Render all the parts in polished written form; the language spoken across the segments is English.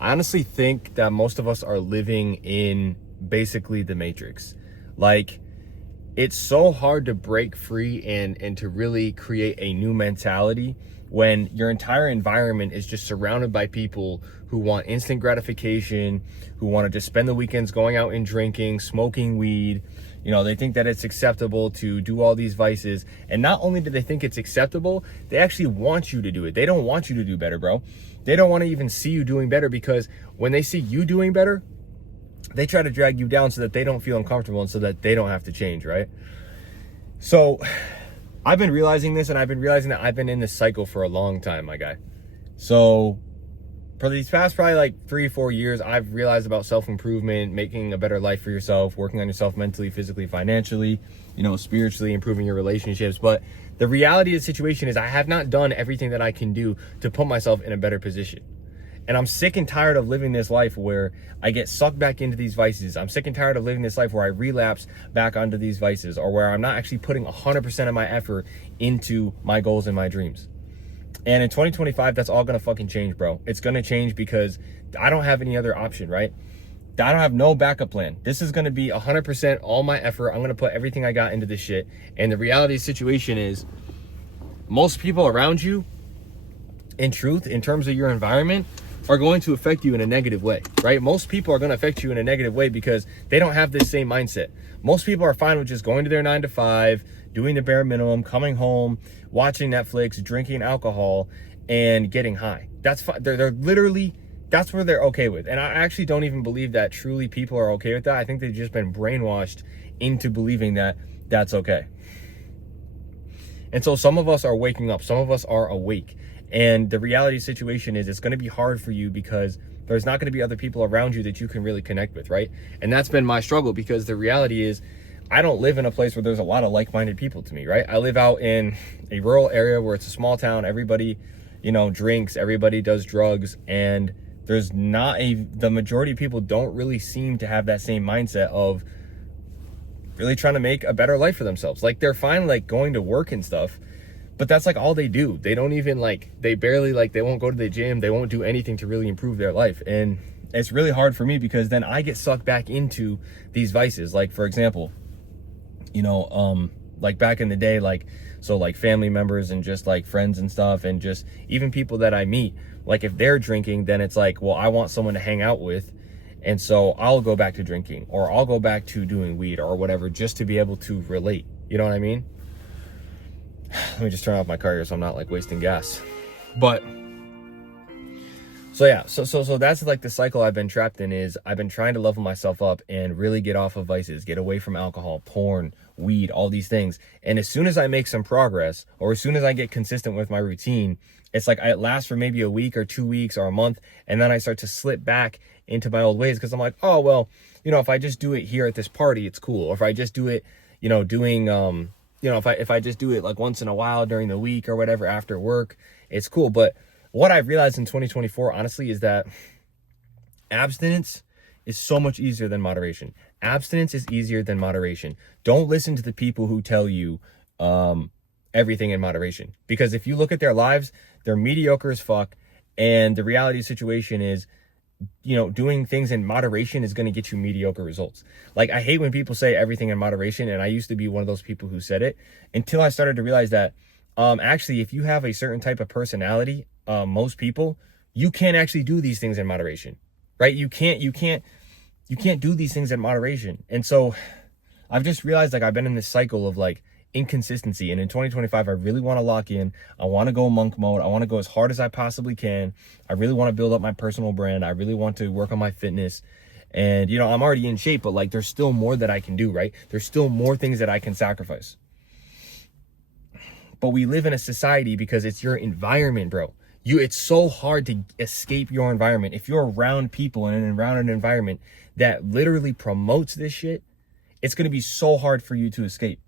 I honestly think that most of us are living in basically the Matrix. Like, it's so hard to break free and to really create a new mentality when your entire environment is just surrounded by people who want instant gratification, who want to just spend the weekends going out and drinking, smoking weed. You know, they think that it's acceptable to do all these vices. And not only do they think it's acceptable, they actually want you to do it. They don't want you to do better, bro. They don't want to even see you doing better, because when they see you doing better, they try to drag you down so that they don't feel uncomfortable and so that they don't have to change, right? So I've been realizing this, and I've been realizing that I've been in this cycle for a long time, my guy. So for these past probably like 3-4 years, I've realized about self-improvement, making a better life for yourself, working on yourself mentally, physically, financially, you know, spiritually, improving your relationships. But the reality of the situation is I have not done everything that I can do to put myself in a better position. And I'm sick and tired of living this life where I get sucked back into these vices. I'm sick and tired of living this life where I relapse back onto these vices, or where I'm not actually putting 100% of my effort into my goals and my dreams. And in 2025, that's all gonna fucking change, bro. It's gonna change because I don't have any other option, right? I don't have no backup plan. This is gonna be 100% all my effort. I'm gonna put everything I got into this shit. And the reality of the situation is, most people around you, in truth, in terms of your environment, are going to affect you in a negative way, right? Most people are going to affect you in a negative way because they don't have this same mindset. Most people are fine with just going to their 9 to 5, doing the bare minimum, coming home, watching Netflix, drinking alcohol, and getting high. That's fine. They're literally, that's where they're okay with. And I actually don't even believe that truly people are okay with that. I think they've just been brainwashed into believing that that's okay. And so some of us are waking up, some of us are awake. And the reality situation is, it's going to be hard for you because there's not going to be other people around you that you can really connect with, right? And that's been my struggle, because the reality is I don't live in a place where there's a lot of like-minded people to me, right? I live out in a rural area where it's a small town. Everybody, you know, drinks, everybody does drugs, and there's not the majority of people don't really seem to have that same mindset of really trying to make a better life for themselves. Like, they're fine, like, going to work and stuff, but that's like all they do. They don't even they barely they won't go to the gym. They won't do anything to really improve their life. And it's really hard for me because then I get sucked back into these vices. Like, for example, you know, like back in the day, so family members and just like friends and stuff, and just even people that I meet, like if they're drinking, then it's like, well, I want someone to hang out with. And so I'll go back to drinking, or I'll go back to doing weed or whatever, just to be able to relate. You know what I mean? Let me just turn off my car here so I'm not like wasting gas. But so yeah, so that's like the cycle I've been trapped in. Is I've been trying to level myself up and really get off of vices, get away from alcohol, porn, weed, all these things. And as soon as I make some progress, or as soon as I get consistent with my routine, it's like it lasts for maybe a week or 2 weeks or a month, and then I start to slip back into my old ways, because I'm like, oh well, you know, if I just do it here at this party, it's cool. Or if I just do it, you know, doing you know, if I just do it like once in a while during the week or whatever after work, it's cool. But what I've realized in 2024, honestly, is that abstinence is so much easier than moderation. Abstinence is easier than moderation. Don't listen to the people who tell you everything in moderation, because if you look at their lives, they're mediocre as fuck. And the reality situation is, you know, doing things in moderation is going to get you mediocre results. Like, I hate when people say everything in moderation, and I used to be one of those people who said it, until I started to realize that actually, if you have a certain type of personality, most people, you can't actually do these things in moderation, right? You can't do these things in moderation. And so I've just realized, like, I've been in this cycle of like inconsistency, and in 2025 I really want to lock in. I want to go monk mode. I want to go as hard as I possibly can. I really want to build up my personal brand. I really want to work on my fitness. And you know, I'm already in shape, but like, there's still more that I can do, right? There's still more things that I can sacrifice. But we live in a society, because it's your environment, bro. It's so hard to escape your environment. If you're around people and around an environment that literally promotes this shit, it's going to be so hard for you to escape.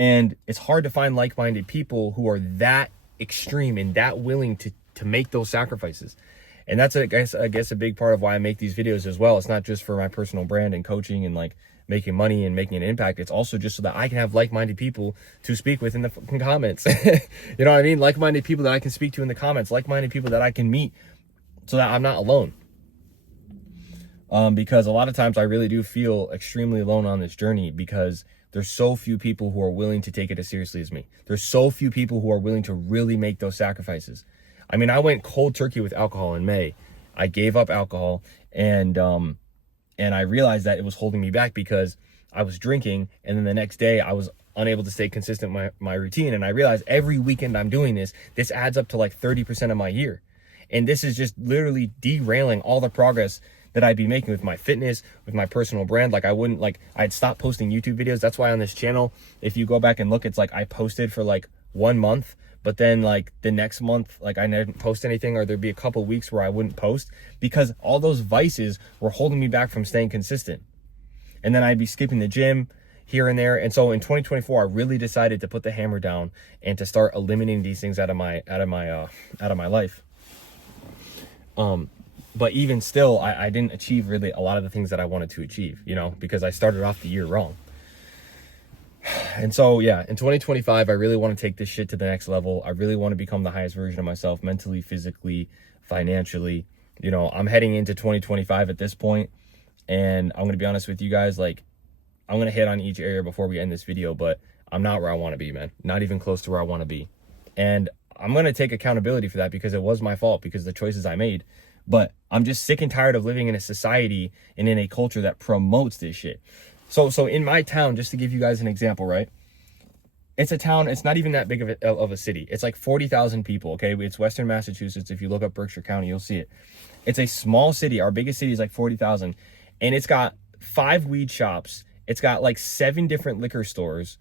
And it's hard to find like-minded people who are that extreme and that willing to make those sacrifices. And that's, I guess a big part of why I make these videos as well. It's not just for my personal brand and coaching and like making money and making an impact. It's also just so that I can have like-minded people to speak with in the fucking comments. You know what I mean? Like-minded people that I can speak to in the comments, like-minded people that I can meet, so that I'm not alone. because a lot of times I really do feel extremely alone on this journey, because there's so few people who are willing to take it as seriously as me. There's so few people who are willing to really make those sacrifices. I mean, I went cold turkey with alcohol in May. I gave up alcohol, and I realized that it was holding me back because I was drinking, and then the next day I was unable to stay consistent with my routine. And I realized every weekend I'm doing this adds up to like 30% of my year. And this is just literally derailing all the progress that I'd be making with my fitness, with my personal brand. Like I'd stopped posting YouTube videos. That's why on this channel, if you go back and look, it's like I posted for like 1 month, but then like the next month, like I didn't post anything, or there'd be a couple weeks where I wouldn't post because all those vices were holding me back from staying consistent. And then I'd be skipping the gym here and there. And so in 2024, I really decided to put the hammer down and to start eliminating these things out of my life. But even still, I didn't achieve really a lot of the things that I wanted to achieve, you know, because I started off the year wrong. And so, yeah, in 2025, I really want to take this shit to the next level. I really want to become the highest version of myself, mentally, physically, financially. You know, I'm heading into 2025 at this point, and I'm going to be honest with you guys, like, I'm going to hit on each area before we end this video, but I'm not where I want to be, man. Not even close to where I want to be. And I'm going to take accountability for that, because it was my fault, because of the choices I made. But I'm just sick and tired of living in a society and in a culture that promotes this shit. So in my town, just to give you guys an example, right? It's a town, it's not even that big of a city. It's like 40,000 people, okay? It's Western Massachusetts. If you look up Berkshire County, you'll see it. It's a small city. Our biggest city is like 40,000. And it's got 5 weed shops. It's got like 7 different liquor stores.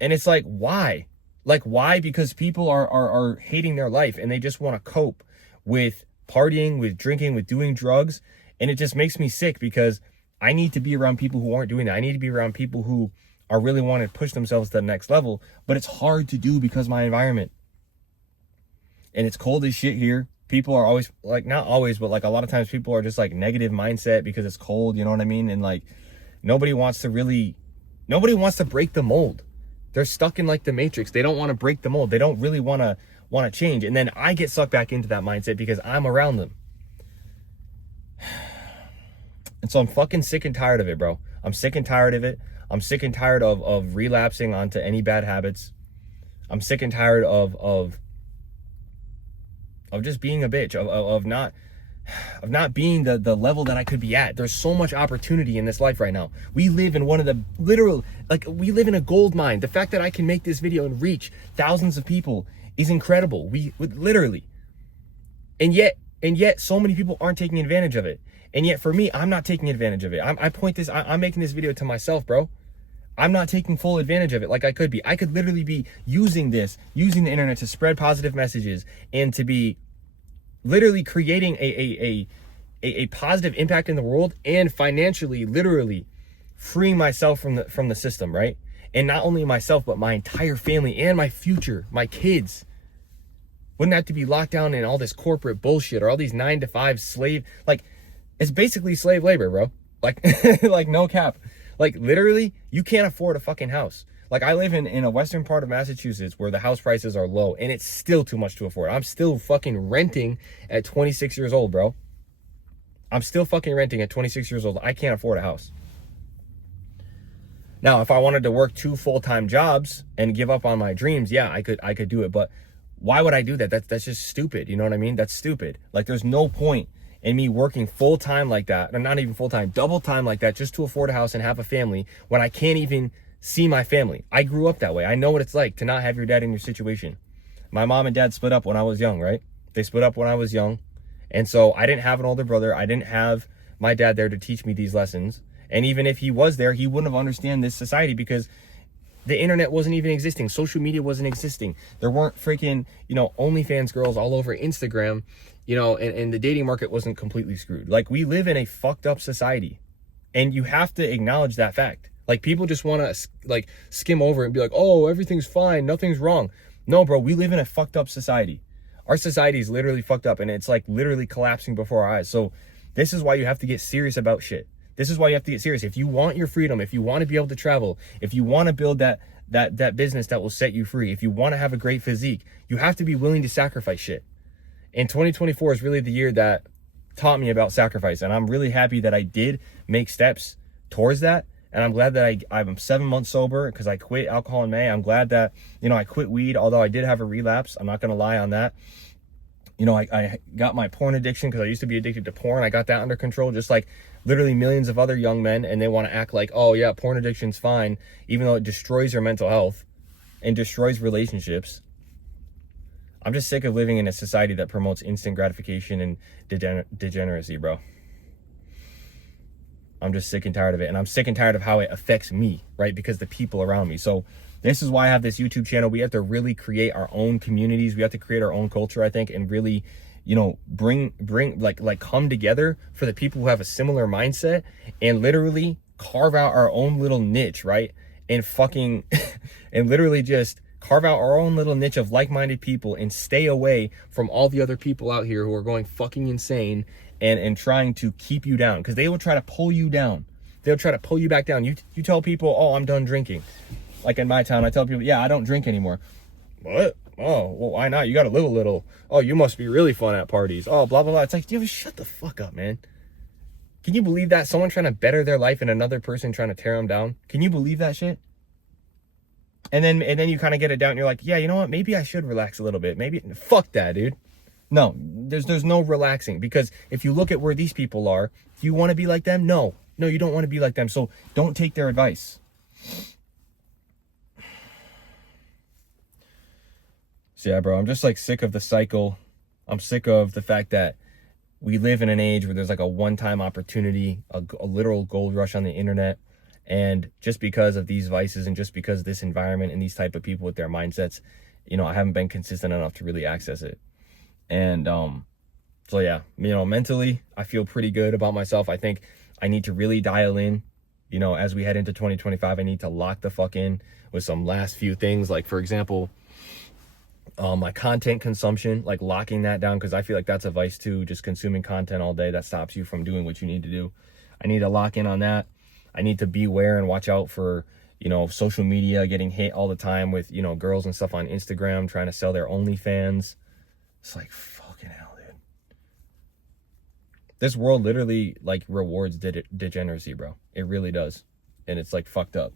And it's like, why? Like, why? Because people are hating their life, and they just want to cope with partying, with drinking, with doing drugs. And it just makes me sick, because I need to be around people who aren't doing that. I need to be around people who are really wanting to push themselves to the next level, but it's hard to do because of my environment. And it's cold as shit here. People are always, like, not always, but like a lot of times people are just like negative mindset because it's cold, you know what I mean? And like, nobody wants to break the mold. They're stuck in like the matrix. They don't want to break the mold. They don't really want to change. And then I get sucked back into that mindset because I'm around them. And so I'm fucking sick and tired of it, bro. I'm sick and tired of it. I'm sick and tired of relapsing onto any bad habits. I'm sick and tired of just being a bitch, of not being the level that I could be at. There's so much opportunity in this life right now. We live in one of the we live in a gold mine. The fact that I can make this video and reach thousands of people is incredible. We literally, and yet so many people aren't taking advantage of it. And yet for me, I'm not taking advantage of it. I'm making this video to myself, bro. I'm not taking full advantage of it like I could be. I could literally be using the internet to spread positive messages and to be literally creating a positive impact in the world, and financially, literally freeing myself from the system, right? And not only myself, but my entire family and my future, my kids. Wouldn't have to be locked down in all this corporate bullshit or all these 9-to-5 slave, like, it's basically slave labor, bro. Like, like no cap. Like, literally, you can't afford a fucking house. Like, I live in a western part of Massachusetts where the house prices are low, and it's still too much to afford. I'm still fucking renting at 26 years old, bro. I'm still fucking renting at 26 years old. I can't afford a house. Now, if I wanted to work 2 full-time jobs and give up on my dreams, yeah, I could do it. But why would I do that? That's just stupid. You know what I mean? That's stupid. Like, there's no point in me working full-time like that, or not even full-time, double-time like that, just to afford a house and have a family when I can't even see my family. I grew up that way. I know what it's like to not have your dad in your situation. My mom and dad split up when I was young, right? They split up when I was young. And so I didn't have an older brother. I didn't have my dad there to teach me these lessons. And even if he was there, he wouldn't have understood this society, because the internet wasn't even existing. Social media wasn't existing. There weren't freaking, OnlyFans girls all over Instagram, and the dating market wasn't completely screwed. Like, we live in a fucked up society, and you have to acknowledge that fact. Like, people just want to like skim over it and be like, oh, everything's fine, nothing's wrong. No, bro, we live in a fucked up society. Our society is literally fucked up, and it's like literally collapsing before our eyes. So this is why you have to get serious about shit. This is why you have to get serious. If you want your freedom, if you want to be able to travel, if you want to build that business that will set you free, if you want to have a great physique, you have to be willing to sacrifice shit. And 2024 is really the year that taught me about sacrifice. And I'm really happy that I did make steps towards that. And I'm glad that I'm 7 months sober because I quit alcohol in May. I'm glad that, I quit weed, although I did have a relapse. I'm not going to lie on that. I got my porn addiction because I used to be addicted to porn. I got that under control, just like literally millions of other young men. And they want to act like, oh yeah, porn addiction's fine, even though it destroys your mental health and destroys relationships. I'm just sick of living in a society that promotes instant gratification and degeneracy, bro. I'm just sick and tired of it. And I'm sick and tired of how it affects me, right? Because the people around me. So this is why I have this YouTube channel. We have to really create our own communities. We have to create our own culture, I think, and really, bring like come together for the people who have a similar mindset and literally carve out our own little niche, right? And fucking, and literally just carve out our own little niche of like-minded people and stay away from all the other people out here who are going fucking insane and trying to keep you down, because they will try to pull you down. They'll try to pull you back down. You tell people, oh, I'm done drinking. Like in my town, I tell people, yeah, I don't drink anymore. What? Oh, well, why not? You got to live a little. Oh, you must be really fun at parties. Oh, blah, blah, blah. It's like, dude, shut the fuck up, man. Can you believe that? Someone trying to better their life and another person trying to tear them down? Can you believe that shit? And then you kind of get it down and you're like, yeah, you know what? Maybe I should relax a little bit. Maybe, fuck that, dude. No, there's no relaxing, because if you look at where these people are, do you want to be like them? No, you don't want to be like them. So don't take their advice. So yeah, bro, I'm just like sick of the cycle. I'm sick of the fact that we live in an age where there's like a one-time opportunity, a literal gold rush on the internet. And just because of these vices and just because of this environment and these type of people with their mindsets, I haven't been consistent enough to really access it. And so yeah, mentally, I feel pretty good about myself. I think I need to really dial in, as we head into 2025. I need to lock the fuck in with some last few things. Like, for example, my content consumption, like locking that down, because I feel like that's a vice too, just consuming content all day that stops you from doing what you need to do. I need to lock in on that. I need to beware and watch out for, social media getting hit all the time with, girls and stuff on Instagram trying to sell their OnlyFans. It's like, fucking hell, dude. This world literally like rewards degeneracy, bro. It really does. And it's like fucked up.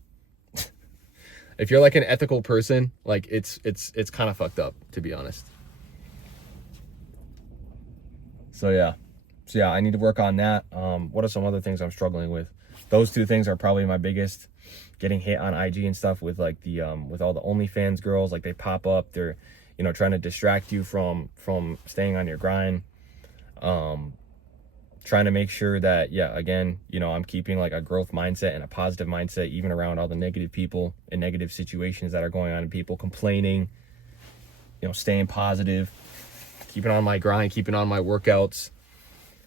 If you're like an ethical person, like it's kind of fucked up, to be honest. So yeah, I need to work on that. What are some other things I'm struggling with? Those two things are probably my biggest. Getting hit on IG and stuff with like the with all the OnlyFans girls, like they pop up, they're trying to distract you from staying on your grind. Trying to make sure that, yeah, again, I'm keeping like a growth mindset and a positive mindset, even around all the negative people and negative situations that are going on and people complaining, staying positive, keeping on my grind, keeping on my workouts.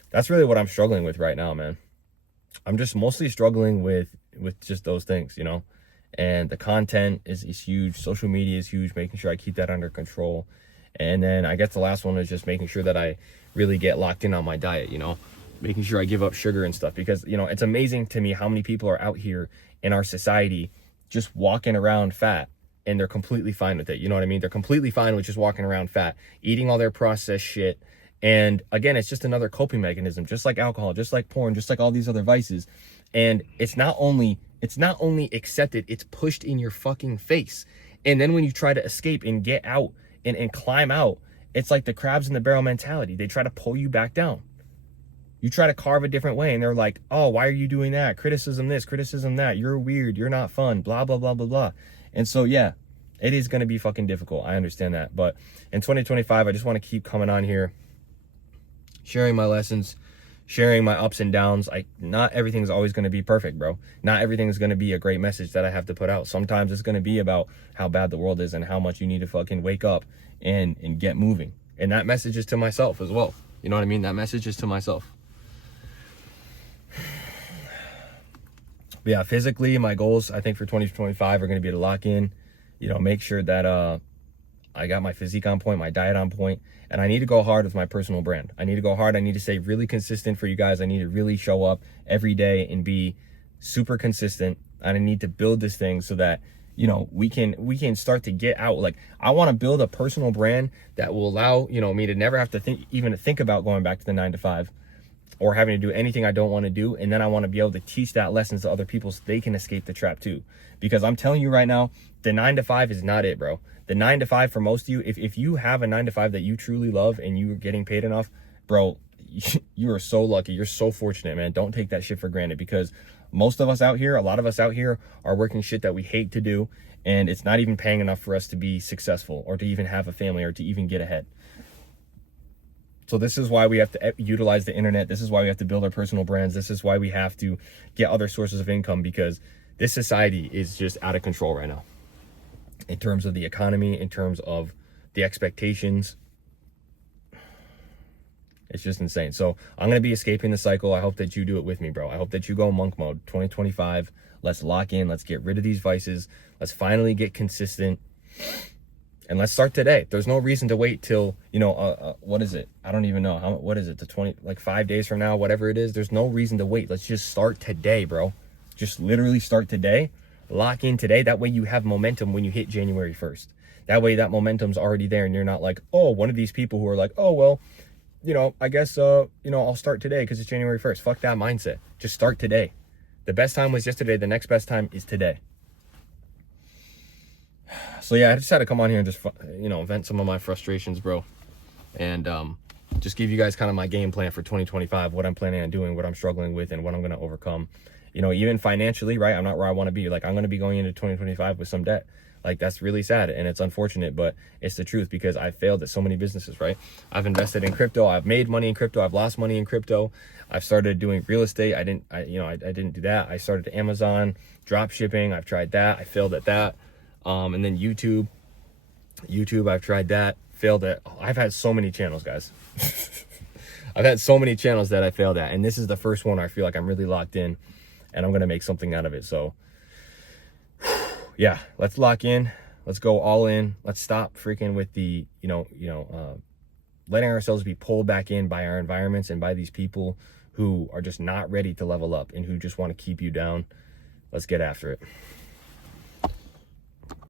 That's really what I'm struggling with right now, man. I'm just mostly struggling with just those things, and the content is huge. Social media is huge, making sure I keep that under control. And then I guess the last one is just making sure that I really get locked in on my diet, making sure I give up sugar and stuff, because, it's amazing to me how many people are out here in our society just walking around fat and they're completely fine with it. You know what I mean? They're completely fine with just walking around fat, eating all their processed shit. And again, it's just another coping mechanism, just like alcohol, just like porn, just like all these other vices. And it's not only accepted, it's pushed in your fucking face. And then when you try to escape and get out and climb out, it's like the crabs in the barrel mentality. They try to pull you back down. You try to carve a different way and they're like, oh, why are you doing that? Criticism this, criticism that. You're weird. You're not fun. Blah, blah, blah, blah, blah. And so, yeah, it is going to be fucking difficult. I understand that. But in 2025, I just want to keep coming on here, sharing my lessons, sharing my ups and downs. Not everything's always going to be perfect, bro. Not everything is going to be a great message that I have to put out. Sometimes it's going to be about how bad the world is and how much you need to fucking wake up and get moving. And that message is to myself as well. You know what I mean? That message is to myself. But yeah, physically, my goals, I think, for 2025 are going to be to lock in, make sure that I got my physique on point, my diet on point, and I need to go hard with my personal brand. I need to go hard. I need to stay really consistent for you guys. I need to really show up every day and be super consistent. And I need to build this thing so that, we can start to get out. Like, I want to build a personal brand that will allow, me to never have to think about going back to the 9 to 5. or having to do anything I don't want to do. And then I want to be able to teach that lessons to other people so they can escape the trap too. Because I'm telling you right now, the 9 to 5 is not it, bro. The 9 to 5 for most of you, if you have a 9 to 5 that you truly love and you're getting paid enough, bro, you are so lucky. You're so fortunate, man. Don't take that shit for granted, because most of us out here, a lot of us out here are working shit that we hate to do, and it's not even paying enough for us to be successful or to even have a family or to even get ahead. So this is why we have to utilize the internet. This is why we have to build our personal brands. This is why we have to get other sources of income, because this society is just out of control right now in terms of the economy, in terms of the expectations. It's just insane. So I'm going to be escaping the cycle. I hope that you do it with me, bro. I hope that you go monk mode 2025. Let's lock in. Let's get rid of these vices. Let's finally get consistent. And let's start today. There's no reason to wait till, what is it? I don't even know. What is it? The 5 days from now, whatever it is. There's no reason to wait. Let's just start today, bro. Just literally start today. Lock in today. That way you have momentum when you hit January 1st. That way that momentum's already there, and you're not like, oh, one of these people who are like, oh, well, I guess, I'll start today because it's January 1st. Fuck that mindset. Just start today. The best time was yesterday. The next best time is today. So yeah, I just had to come on here and just, vent some of my frustrations, bro. And just give you guys kind of my game plan for 2025, what I'm planning on doing, what I'm struggling with, and what I'm going to overcome. Even financially, right? I'm not where I want to be. Like, I'm going to be going into 2025 with some debt. Like, that's really sad and it's unfortunate, but it's the truth, because I failed at so many businesses, right? I've invested in crypto. I've made money in crypto. I've lost money in crypto. I've started doing real estate. I didn't do that. I started Amazon, drop shipping. I've tried that. I failed at that. And then YouTube, I've tried that, failed at. I've had so many channels, guys. I've had so many channels that I failed at. And this is the first one I feel like I'm really locked in and I'm going to make something out of it. So yeah, let's lock in. Let's go all in. Let's stop freaking with the, letting ourselves be pulled back in by our environments and by these people who are just not ready to level up and who just want to keep you down. Let's get after it.